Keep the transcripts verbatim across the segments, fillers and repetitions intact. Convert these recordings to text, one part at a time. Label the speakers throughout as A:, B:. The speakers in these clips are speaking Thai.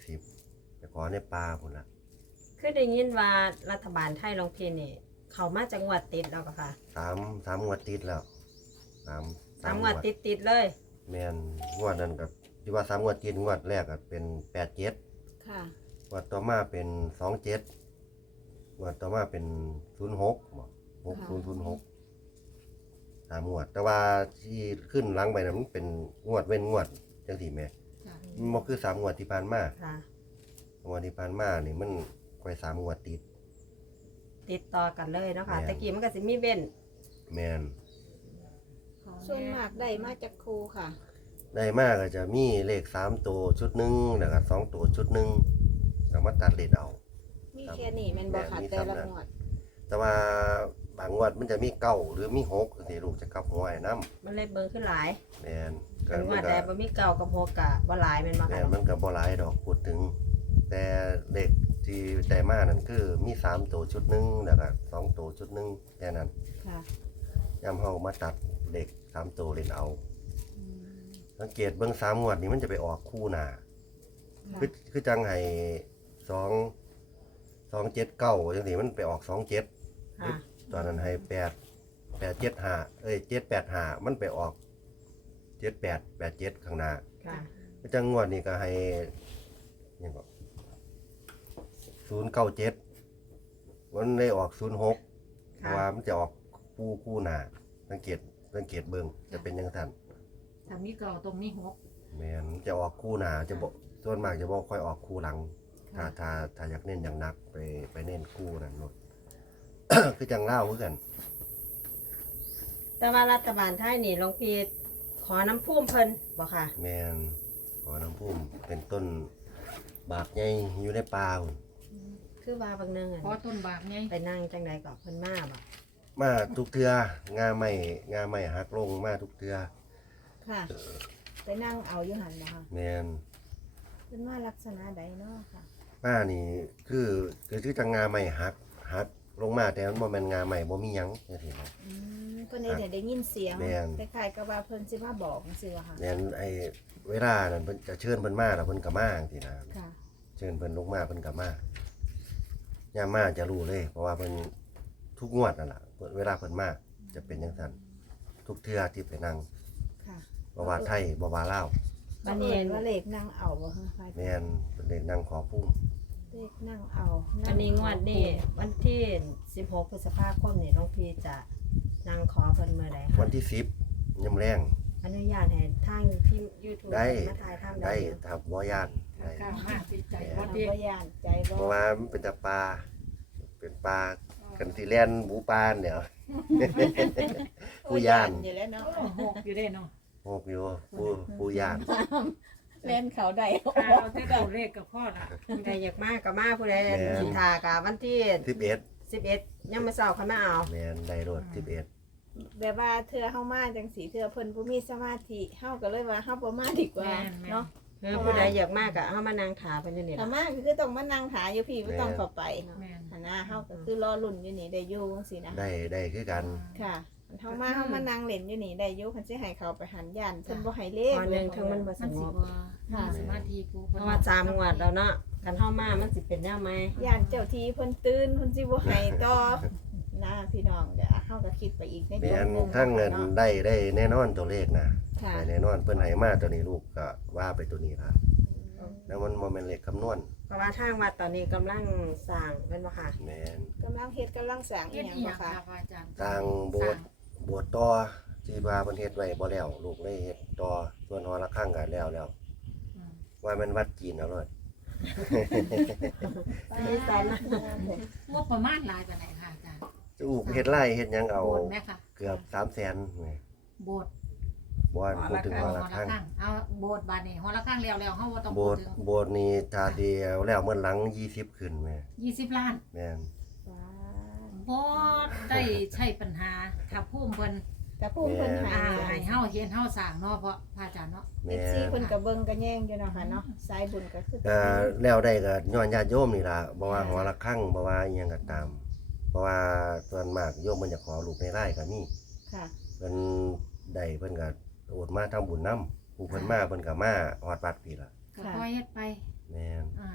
A: สิบจะขอในป่าพุ่นละ
B: คือได้ยินว่ารัฐบาลไทยลงพีนี่เขามาจังหวัดติดแล้วก็ค่ะ
A: สามสามงวดติดแล้วสาม
B: สามงวดติดติดเลย
A: แม่นงวดนั้นกับที่ว่าสามงวดติดงวดแรกก็เป็นแปดเจ็ด
C: ค่ะ
A: งวดต่อมาเป็นสองเจ็ดงวดต่อมาเป็นศูนย์หกบ่หกศูนย์ศูนย์หกสามงวด แต่ว่าที่ขึ้นหลังไปนั้นมันเป็นงวดเว้นงวดจังซี่แม่
C: ค่ะ
A: มันบ่คือสามงวดที่ผ่านมา
B: ค่ะ
A: งวดที่ผ่านมานี่มันค่อยสามงวดติด
B: ติดต่อกันเลยเนาะค่ะ
A: แม่น
B: ตะกี้มันก็สิมีเว้น
A: แม่น
C: ส่วนมากได้มาจากครูค่ะ
A: ได้มากก็จะมีเลขสามตัวชุดหนึงแล้วก็สองตัวชุดหนึงแล้วมาตัดเลขเอา
C: มีแค่นี้แม่นบ่ค่ะ
A: แม่นมี
C: แต่ละ
A: ซ้ำนั้น
C: งวด
A: แต่ว่าบางงวดมันจะมีเก้าหรือมีหกสิลูกจะกลับหัวไอ้น้ำ
B: มันเลยเบิ่งขึ้นหลาย
A: แม่นก็
B: เป็น
A: มั
B: ว่าน
A: ก็
B: แต่บ่มีเก่ากับโฮกะบ่หลายแม่นบ่
A: แม่
B: ค่ะ
A: นมันก็บ่หลายดอกพูดถึง แต่เลขที่ได้มานั่นคือมีสามตัวชุดหนึงแล้วก็สองตัวชุดหนึงแค่นั้น
C: ค่ะ
A: ยามเฮามาตัดเลขสามตัวเล่นเอา
C: อืม
A: สังเกตเบิ่งสามงวดนี้มันจะไปออกคู่หน้า คือคือจังให้สองสองเจ็ดเก้าจังซี่มันไปออกสองเจ็ด
B: ค่ะ
A: ตอนนั้นให้แปดแปดเจ็ดห้าเอ้ยเจ็ดแปดห้ามันไปออกเจ็ดแปดแปดเจ็ดข้างหน้า
B: ค่ะ
A: จังงวดนี้ก็ให้ยังก็ศูนย์เก้าเจ็ดมันได้ออกศูนย์หกเพราะว่ามันจะออกคู่คู่หน้าสังเกตสังเกตเบิ่งจะเป็นยังทัน
D: ถ้ามีเก่าตรงนี้หก
A: แม่นมันจะออกคู่หน้าจะบอกส่วนมากจะบอกค่อยออกคู่หลัง ถ้าถ้าถ้าอยากเน้นอย่างนักไปไปเน้นคู่นั่นหมด คือจังเล่าคือกัน
B: แต่ว่ารัฐบาลไทยนี่หลวงพี่ขอน้ำพุ่มเพิ่นบ่ค่ะ
A: แมนขอน้ำพุ่มเป็นต้นบากใหญ่อยู่ในป่าพุ่น
B: คือว่าบางเนึงอะ
D: เพราะต้นบากไง
B: ไปนั่งจังใดก็เพิ่นมาบ่
A: มาทุกเทืองาไม่งาไม่หักลงมาทุกเทือ
C: ค่ะไปนั่งเอาอยู่หันนะคะ
A: แมน
C: เป็นว่าลักษณะใดเนาะค่ะ
A: มานี่คือคือคือจังงาไม่หักหักลงมาแต่มันบ่แม่นงาไม่บ่มีหยังจังซี่นะ
C: อืมเพิ่นได้ได้ได้ยินเสียง
A: แม่น
C: คล้ายๆกับว่าเพิ่นสิมาบอกจังซี่ว่าค่ะ
A: แม่นไอ้เวลานั้นเพิ่นจะเชิญเพิ่นมาแล้วเพิ่นก็มาจังซี่นะ
C: ค่ะ
A: เชิญเพิ่นลงมาเพิ่นก็มายามมาจะรู้เลย เพราะว่าเพิ่นทุกงวดนั่นล่ะเพิ่นเวลาเพิ่นมาจะเป็นจังซั่นทุกเทื่อที่ไปนั่ง
C: ค่ะ
A: บ่ว่าไทยบ่ว่าลาว
C: บัดนี้ว่าเลขนั่งเอาบ่คะค่ะ
A: แม่นเพิ่นได้นั่งขอพุ่ม
C: เลขนั่งเอา
B: อันนี้งวดนี้วันที่สิบหกพฤษภาคมนี่หลวงพี่จะนั่งขอเพิ่นมื้อใด
A: วั
B: คะ
A: นที่สิบยามแรง
B: อนุญาตให้ทางพิมพ์ YouTube
A: ได้
B: มาถ่ายทำ
A: ได้
B: ได้
A: ถ้าบ่ย่านได้
D: ก้าวห้าติดใจว่า
C: ทำ
D: เด็ก
C: บ่ย่านใจบ่
A: เพราะว่ามันเป็นแต่ปลาเป็นปลากันสิแล่นหมูปลาเดี๋ยว ผู้ย่าน
C: อยู่แล้วเนาะ
D: หกอยู่ได้เนาะ
A: โอกอยู่ผู้ผู้ย่าน
C: เล่นเขาได้
D: ถ้าเอาแต่ตัวเลขกับพ่อละ
B: ผู้ใดอยากมาก็มาผู้ใด
A: แม่น
B: สิทาก็วันที่
A: สิบเอ็ด
B: สิบเอ็ดยังมื้อเช้าค่อยมาเอา
A: แม่นได้รถสิบเอ็ด
C: แบบว่าเธอเฮามาจังสีเธอเพิ่นบ่มีสมาธิเฮาก็เลยว่าเฮาบ่มาดีกว่า
D: แม่นแม่น
C: เนาะ
B: คือผู้ใดอยากมาก็เฮามานั่งถาเพิ่นอยู่นี่
C: ถ้า
B: ล่ะ
C: มาคือต้องมานั่งถาอยู่พี่บ่ต้องเข้าไป
D: แม่น
C: หันหน้าเฮาก็คือรอลุ้นอยู่นี่ได้อยู่จังซี่นะ
A: ได้ได้คือกัน
C: ค่ะเฮามาเฮามานั่งเล่นอยู่นี่ได้อยู่คันสิให้เขาไปหันย่านเพิ่นบ่ให้เลข
B: พอหนึงถึงมันบ่ส
D: มัน
B: ง
D: สิ
B: บ
D: บ่มีสมาธิกู
B: เพราะว่าสามงวดแล้วเนาะกันเฮามามันสิเป็นแนวใหม่
C: ย่านเจ้าที่เพิ่นตื่นเพิ่นสิบ่ให้ต่อนะพี่น้องเดี๋ยวเฮาก็คิดไปอีกใน
A: แม่
C: ตัวนหนึง
A: ทั้งเงิน
C: เนาะ
A: ได้ได้แน่นอนตัวเลขนะ
C: ค่ะ
A: ได้แน่นอนเพิ่นให้มาตัวนี้ลูกก็ว่าไปตัวนี้ล่ะแล้วมันบ่แม่นเลขคำนวณ
B: เพราะว่าทางวัดตอนนี้กำลังสร้างแม่นบ่ค่ะ
A: แม่น
C: กำลังเฮ็ดกำลังสร้างอี
D: เฮ็ด
C: หยัง
D: อีห
C: บ่
D: ยัง
C: คะ
D: ค่ะพระอาจารย์
A: สร้างโบสถ์โบสถ์ต่อที่ว่าเพิ่นเฮ็ดไว้บ่แล้วลูกเลยเฮ็ดต่อส่วนหอระฆังก็แล้วแล้ว
D: อืม
A: ว่ามันวัดจีนเอาเลย
B: นี่สอนนะ
D: งบประมาณหลายปานใดค่ะอาจารย์
A: จะอูกเฮ็ดไร่เฮ็ดหยังเอา
D: โบสถ์แม่ค่ะ
A: เกือบสามแสนนี่
D: โบสถ์
A: บ่ว่าพูดถึงหอระฆัง
D: เอาโบสถ์บาดนี้หอละข้างแล้วแล้วเฮาบ่ต้อง
A: โบ
D: พู
A: ส
D: ด
A: ถ์
D: ถึง
A: โบสถ์นี่ถ้าเดียวแล้วเมื่อหลังยี่สิบขึ้นแม่
D: ยี่สิบล้าน
A: แม่น
D: บ่ได้ใช่ปัญหาถ้าภูมิเพิ่น
C: แต่ผู้เพิ่น
D: อ่า
C: หา
D: ให้เฮาเฮ็ดเฮาสร้างเนาะเพราะพระอาจารย์เนาะ
C: เอ
A: แม่
C: ฟซี
A: น
C: เพิ่นก็เบิ่งก็แย่งอยู่เนาะค่ะเนาะสายบุญก็คือ
A: ก็แล้วได้ก็ย้อนญาติโยมนี่ล่ะบ่ว่าหอระฆังบ่ว่าอีหยังก็ตาม เพราะว่าส่วนมากโยมมันจะขอลูกในไร่ก็มี
C: ค่ะ
A: เพิ่นได้เพิ่นก็โอนมาทำบุญนํผู้เพิ่นมาเพิ่นก็มาฮอดวัดพี่ล่ะ
D: ก็ค่อยเฮ็ดไป
A: แม่น
D: อ่า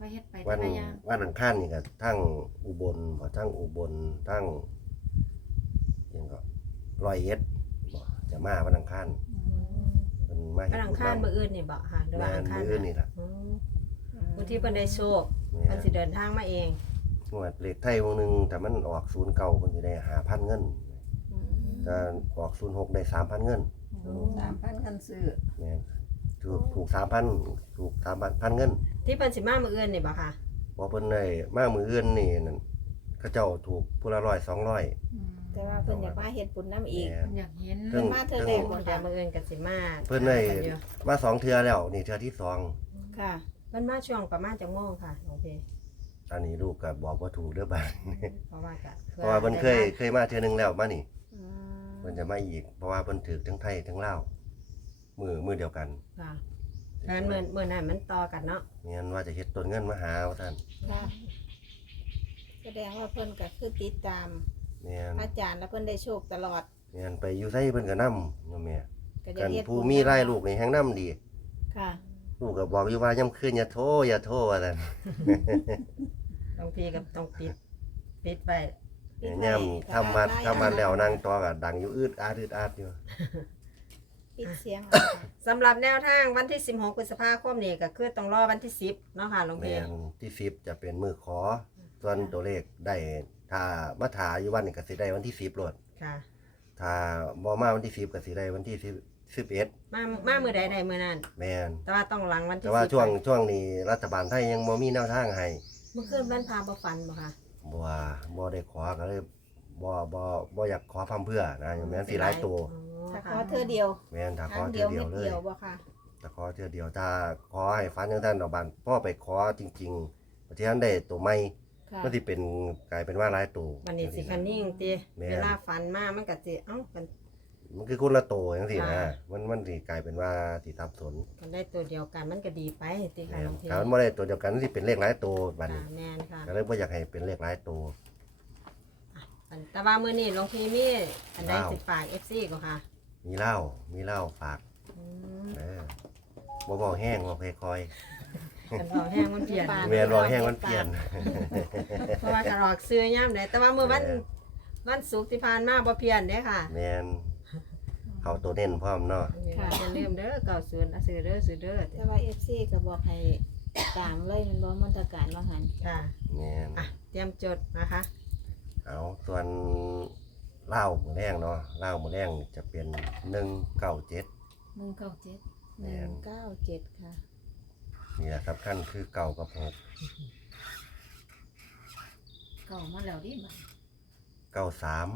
D: เฮ็ดไป
A: วั
D: แต่
A: น
D: ละอย่าง
A: วันอังคารนี่ก็ทั้งอุบลบ่ทั้งอุบลทั้งหยังก็ร้อยเอ็ดบ่จะมาวันอังคาร
D: อืม
A: เพิ่นมา
B: วั
A: เฮ็
B: น
A: ด
B: อัง
A: บุญ
B: คาร
A: นำ
B: มื้ออื่นนี่บ่ค่ะหรือว่า
A: แม่
B: อั
A: น
B: งคาร
A: มื้อนี่ล่ะ
B: อืม
C: อืม
B: ผู้ที่เพิ่นได้โชค
A: แม่
B: เพิ่น
A: น
B: สิเดินทางมาเอง
A: งวดเลขไทยวงหนึงแต่มันออกศูนย์เก้าเพิ่นสิได้ห้าพันเงิน
C: อืม
A: แต่ออกศูนย์หกได้สามพันเงิน
E: สามพันกันซื้อ
A: แม่นถูกถูกสามพันถูกสามพันเงิน
B: ที่เพิ่นสิมามื้ออื่นนี่บ่ค่ะ
A: บ่เพิ่นได้มามื้ออื่นนี่นั่นเขาเจ้าถูกผู้ละร้อยสองร้อย
D: อืม
C: แต่ว่าเพิ่นอยากมาเฮ็ดบุญน้ำอีก
A: แม่น
D: อยากเห็น
A: เพิ่ง
C: มาเทื่อแรก
B: เดี๋ยวมื้ออื่นก็สิมา
A: เพิ่นได้
B: หากัอยู่
A: มาสองเทื่อแล้วนี่เทื่อที่สอง
C: ค่ะ
B: เพิ่นมาช่วงประมาณจังโมงค่ะหลวงพี่
A: อันนี้ลูกก็บอกว่าถูกเด้อบาด
B: เพราะว่าก็
A: เพราะว่าเพิ่นเคยเคยมาเทื่อหนึงแล้วมานี่
C: อืม
A: เพิ่นจะมาอีกเพราะว่าเพิ่นถือทั้งไทยทั้งลาวมือมือเดียวกัน
B: ค่ะงั้นมื้อมื้อนั้นมันต่อกันเนาะ
A: เมียนว่าจะเฮ็ดต้นเงินมาหาว่าซั่น
C: ค่ะแสดงว่าเพิ่นก็คือติดตาม
A: เมียน
C: อาจารย์แล้วเพิ่นได้โชคตลอด
A: เมียนไปอยู่ไสเพิ่นก็นำเนาะแม่
C: ก็จะ
A: กัน
C: เฮ็ด
A: ผู้มีรายลูกนี่แฮงนํดี
C: ค่ะ
A: ลูกก็บอกอยู่ว่าย่ํคืนอย่าโทรอย่าโทรว่าซั่น
B: หลวงพี่ก็ต้องปิดปิดไว้
A: ย่ํทำมาทำมาแล้วนั่งต่อก็ดังอยู่อึดอาดอึดอาดอยู่
C: ปิดเสียงเอาค่ะ
B: สำหรับแนวทางวันที่สิบหกพฤษภาคมนี่ก็คือต้องรอวันที่สิบเนาะค่ะหลวง
A: แม่
B: พี่
A: นที่สิบจะเป็นมือขอ ส่วนตัวเลขได้ถ้ามาถาอยู่วันนี้ก็สิได้วันที่สิบโลด
B: ค่ะ
A: ถ้าบ่มาวันที่สิบก็สิได้วันที่สิบ สิบเอ็ด
B: มามามื้อใดใดมื้อนั้น
A: แม่น
B: แต่ว่าต้องหลังวันที่
A: แต่ว่า
B: สิบ
A: ช่วงช่วงนี้รัฐบาลไทยยังบ่มีแนวทางให้
B: เมื่อคืนวันพาบ่ฝันบ่ค่ะ
A: บ่ว่าบ่ได้ขอก็เลยบ่บ่บ่อยากขอพร่ำเพรื่อนะอย่างแม่นสิหลายตัว
B: อ๋อ
C: ถ้าข
B: ค่ะ
C: อเธอเดียว
A: แม่นถ้า
C: ค
A: ขอ
C: รั้ง
A: เทื่
C: เดีย
A: อ
C: ว
A: เดี
C: เม็
A: ยว
C: ด
A: เลย
C: เดียวบ่ค่ะ
A: ถ้าขอเทื่อเดียวถ้าขอให้ฝันจังซั่นดอกบานพ่อไปขอจริงๆประเทศนั้นได้ตัวใหม่
C: ค่ะ
A: มันสิเป็นกลายเป็นว่าหลายตัว
B: วันนี้สิคันนิ่งติ
A: แม่น
B: เวลาฝันมามันก็สิเอ้ากัน
A: มันคือคนละตัวจังซี่นะ
B: ค่ะ
A: มันมันสิกลายเป็นว่าสิทับสน
B: กันได้ตัวเดียวกันมันก็ดีไปติค่ะ
A: แม่
B: หล
A: น
B: วงพี่
A: ถ้ามันบ่ได้ตัวเดียวกันมันสิเป็นเลขหลายตัวบัด
B: ค่ะ
A: นี้
B: แม่นค่ะ
A: ก็เลยบ่อยากให้เป็นเลขหลายตัว
B: อันแต่ว่ามื้อนี้หลวงพี่มีอันใด
A: ว้าว
B: สิฝาก เอฟ ซี ก็ค่ะ
A: มีเหล้ามีเหล้าฝาก
B: อืม
A: เออบ่เว้าแห้งบ่ค่อย
B: กันบอกแห้งมันเปลี่ยน
C: ปาน
A: ๆแม่นเว้าแห้งมันเปลี่ยน
B: เพราะว่ากระรอกซื้อยามใดแต่ว่ามื้อวันวันศุกร์ที่ผ่านมาบ่เปลี่ยนเด้ค่ะ
A: แม่นเขาตัวเน้นพร้อมเนาะ
B: อย่าลืมเด้อเก้าศูนย์อ่ะซื้อเด้อซื้อเด้อ
C: แต่ว่า เอฟ ซี ก็บอกให้ตามเลยมันบ่มาตรการว่าหัน
B: ค่ะ
A: แม่น
B: อ่ะเตรียมจดนะคะ
A: เอาส่วนเหล้าหมูแดงเนาะเหล้าหมูแดงจะเป็นหนึ่งเก้าเจ็ด
D: หนึ่งเก้าเจ็ด
C: หนึ่งเก้าเจ็ดค่ะ
A: นี่แหละสำคัญคือเก่ากับหก
D: เก่ามาแล้วดิบัด
A: เก้าสาม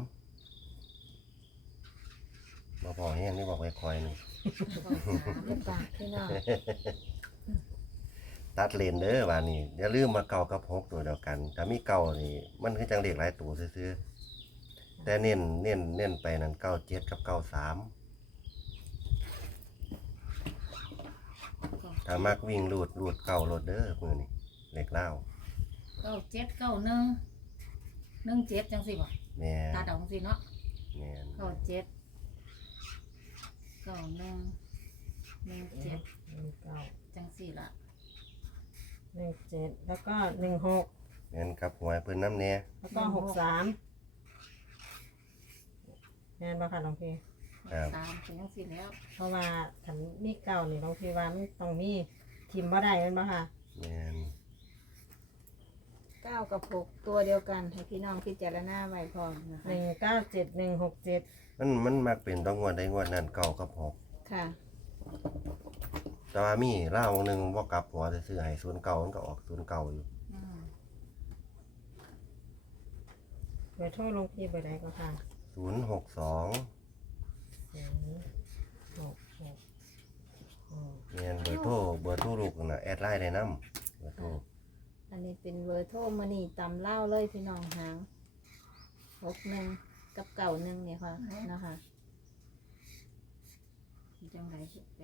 A: มาพอแห้งนี่บอกไว้คอยหนึ่ง
D: เก้าสาม
C: เล่นปากพี่น้อง
A: ตัดเลนเด้อว่านี่อย่าลืมมาเก่ากับหกตัวเดียวกันถ้ามีเก่านี่มันคือจังเด็กหลายตัวซื้อๆแต่เน้นเน้นเน้นไปนั่นเก้าเจ็ดกับเก้าสามถ้ามักวิ่งรูดรูดเก่าโรดเด้อมือนี่เล็กเล่า
D: เก้าเจ็ดเก้าหนึ่งหนึ่งเจ็ดจังสิบ่
A: แม่
D: ตาดองสิเนาะ
A: แม่น
D: เก้าเจ็ดเก้าหนึ่งหนึ่งเจ็ด
B: หนึ่งเก้า
D: จังสี่ละ
B: หนึ่งเจ็ดแล้วก็หนึ่งหก
A: แม่นกับหวยเพิ่นน้ำแน่
B: แล้วก็หกสามแม่นบ่ค่ะหลวงพี่
D: สามเป็นจังสี่แล้ว
B: เพราะว่าถ้ามีเก่านี่หลวงพี่ว่ามันต้องมีทีมบ่ได้แม่นบ่ค่ะ
A: แม่น
C: เก้ากับหกตัวเดียวกัน ให้พี่น้องพิจารณาไว้พร้อมนะ
B: ห
C: คะ
B: นึ่งเก้าเจ็ดหนึ่งหกเจ็ด
A: มันมันมักเป็นต้องงวดได้งวดนั้นเก่ากับหก
C: ค่ะ
A: แต่ว่ามีเล่าหนึ่งว่ากลับหัวซื้อให้ศูนย์เก่ามันก็ออกศูนย์เก่าอยู่
D: อืม
B: เบอร์โทรหลวงพี่เบอร์ใดก็ค่ะ
A: ศูนย์หกสอง
B: ศูนย์หกหกอืม
A: เนี่ยเบอร์โทรเบอร์โทรลูกน่ะแอดไลน์ได้นำเบอร์โทร
C: อันนี้เป็นเวอร์โทรมานี่ตำเล่าเลยพี่น้องหางหกหนึ่งกับเก่าหนึ่งเนี่ยค่ะนะคะ
D: จังไรไป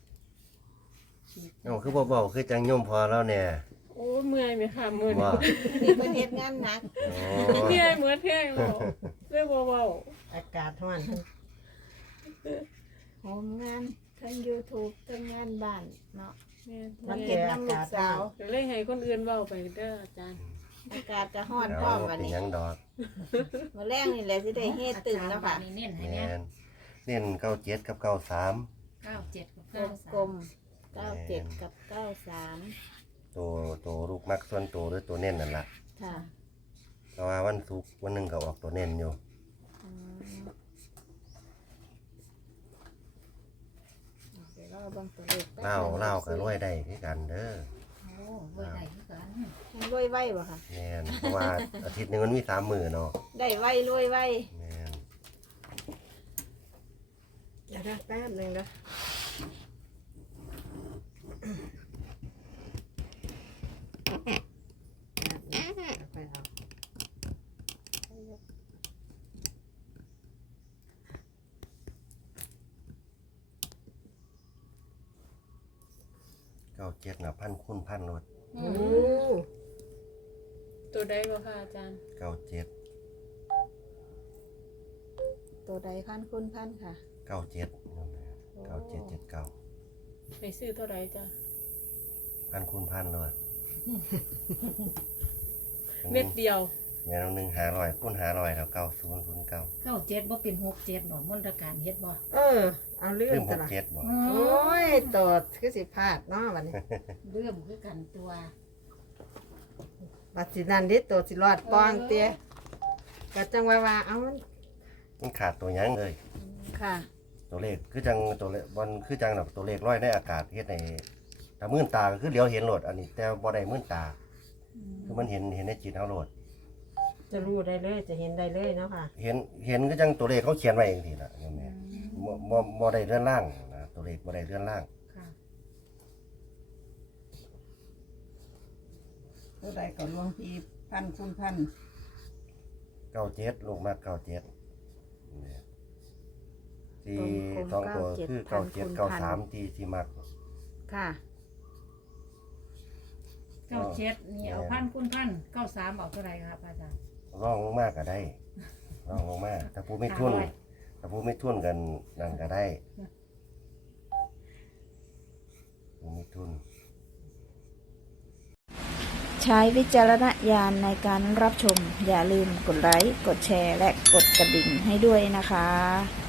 A: เอ้าคือบ่เว้าคือจังโยมพอแล้วเนี่ย
E: โอ้เมื่อยไหมค่ะมื่อย
A: ว่า
C: นี่เป็นเฮ็ดงานหนัก
A: อ๋อ
E: เมื่อยเหมือนแห้งหรอเรียกว่าเบา
B: อากาศร้อน
C: โหมงานทั้ง ยูทูบ ทั้งงานบ้านเนาะ
E: แม่น
C: มันเห็นน้ำลูกสาว
E: ก็เลยให้คนอื่นเว้าไปเด้ออาจารย์
C: อากาศก็ฮ้อนพ
A: เอา
C: ร้อมวัน
A: เป็น
C: นี้
A: หยังดอก
C: มื้อแรงนี่แหละสิได้เฮ็ดตื่นแล้วค่ะ
D: อาจารย์บัดนี้เน้นให้
A: แม
D: แน่
A: นเน้นเก้าเจ็ดกับเก้าสาม
D: เก้าเจ็ดกับ
C: ว
D: เก้าง สาม
C: กลมเก้าเจ็ดกับเก้าสาม
A: ตัวตัวลูกมักส่วนตัวหรือตัวเน้นนั่นแหละ
C: ค่ะ
A: เพราะว่าวันศุกร์วันหนึ่งก็ออกตัวเน้นอยู่
C: อืมเดี๋ยวเราเบิ่งตัวเลขแป๊บ
A: เล่า
C: หนึ่ง
A: เล่ากับรวยได้คือกันเด้อ
D: โอ้ไว้ได้คือกัน
C: ให้รวยไว้บ่ค่ะ
A: แมนเพราะว่าอาทิตย์หนึงมันมีสามมื้อเนาะ
C: ได้ไว้รวยไว้
A: แมน
B: เดี๋ยวนะแป๊บหนึงนะแป๊บนึงเอาไปเอา
A: เก้าเจ็ดน่ะพันคูณพันรถ
D: อื
B: โอ้
D: ม
E: ตัวใดบ่ค่ะอาจารย์
A: เก้าเจ็ด
C: ตัวใดพันคุณพันค่ะ
A: เก้าเจ็ดเก้าเจ็ดเจ็ดเก้า
E: ไปซื้อเท่าไหร่จ้ะ
A: พันคูณพันรถ
E: เม็ดเดียว
A: แม่นหนึ่งหาร้อยคูณหาร้อยแล้วเก้าศูนย์ศูนย์เก้า
D: เก้าเจ็ดบ่เป็นหกเจ็ดบ่มนตการเฮ็ดบ่
B: เออ เอาเรื่อ
A: ลื
B: ง
A: มห
B: ต
A: ก
B: ลาด
A: เจ็ดบ่
D: อื
B: โอ้
D: ม
B: ยตัวคือสิพลาดเนาะวันนี้
D: เรื่องคือกันตัว
B: บัดสินันดิตัวสิรอดป้องเตี้ยก็จังว่าว่าเอามัน
A: มันขาดตัวหยังเลย
C: ค่ะ
A: ตัวเลขคือจังตัวเลขบอลคือจังแบบตัวเลขลอยในอากาศเฮ็ดในถ้ามื่นตาก็คือเหลียวเห็นโหลดอันนี้ แต่บ่ได้มื่นตา คือมันเห็นเห็นในจิตเฮาโหลด
B: จะรู้ได้เลยจะเห็นได้เลยเนาะค่ะ
A: เห็นเห็นคือจังตัวเลขเขาเขียนไว้เองทีละโยมแม่บ่บ่บ่ได้เลื่อนล่างนะตัวเลขบ่ได้เลื่อนล่าง
D: ค่ะ
F: เท่าใดก็หลวงพี่พันคุณพัน
A: เก้าเจ็ดลูกมากเก้าเจ็ดเนี่ยที่
C: กลมๆ
A: สองตัว
C: เก้าเจ็ด
A: คือ
C: พั
A: เก้าน เจ็ด
C: คูณ
A: เก้า
C: พัน
A: สามที่ที่มัก
C: ค่ะ
D: เก้าเจ็ดนี่เอาพันคุณพันเก้าสามเอาเท่าไหร่ครับอาจารย์
A: ร่องลงมากก็ได้ร่องลงมากถ้าผู้ไม่ทุน
D: ห้าร้อย
A: ถ้าผู้ไม่ทุนกันนั่นก็ได้ผู้ไม่ทุน
C: ใช้วิจารณญาณในการรับชม อย่าลืมกดไลค์ กดแชร์ และกดกระดิ่งให้ด้วยนะคะ